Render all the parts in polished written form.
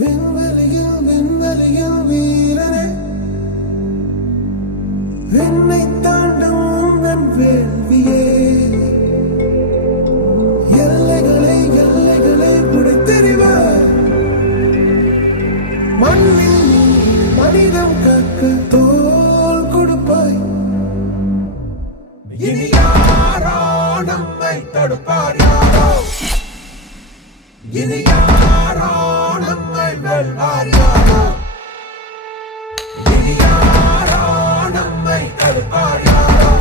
விண்வெளியில் விண்வெளியில் வீரனே, விண்ணை தாண்டும் உந்தன் வேள்வியே, எல்லைகளை எல்லைகளை புடைத்தெறிவார். மண்ணின் மனிதம் காக்க தோல் கொடுப்பாய். இனி யாரோ நம்மை தடுப்பார், யாரோ இனி யாரோ நம்மை வெல்வார், யாரோ இனி யாரோ நம்மை தடுப்பார், யாரோ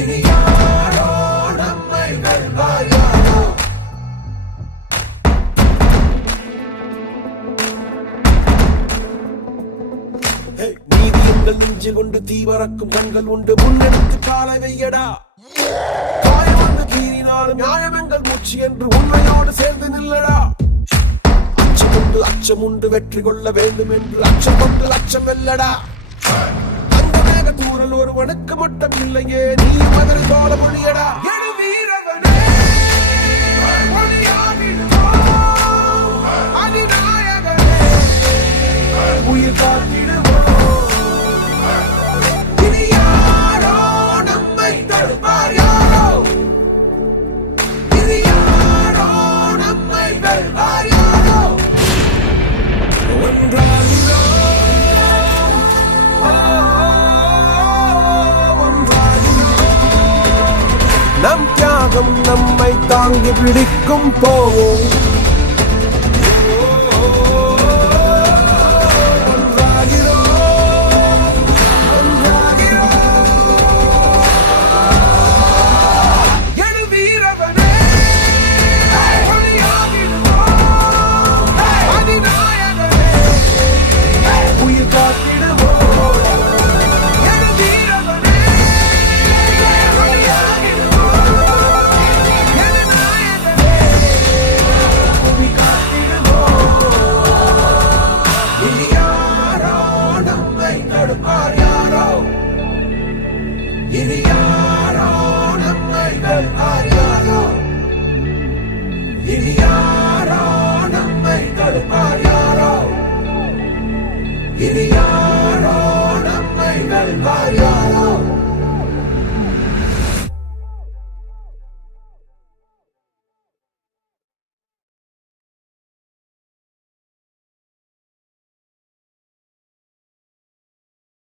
இனி யாரோ நம்மை வெல்வார், யாரோ. நீதி எங்கள் நெஞ்சில் உண்டு, தீவரக்கும் கண்கள் உண்டு, முன்னெடுத்து காலை வையடா. காயம் வந்து கீறினாலும் நியாயம் எங்கள் மூச்சு என்று உண்மையோடு சேர்ந்து நில்லடா. அச்சம் உண்டு வெற்றி கொள்ள வேண்டும் என்று அச்சம் கொண்டு லட்சம் வெல்லடா. அந்த மேக தூரல் ஒருவனுக்கு மட்டும் இல்லையே, நீ மகன் தோழ மொழியடா. உயிர் காத்திடுவோம். இனி யாரோ நம்மை தடுப்பார், யாரோ இனி யாரோ நம்மை வெல்வார், யாரோ. நம் தியாகம் நம்மை தாங்கி பிடிக்கும், போவோம்.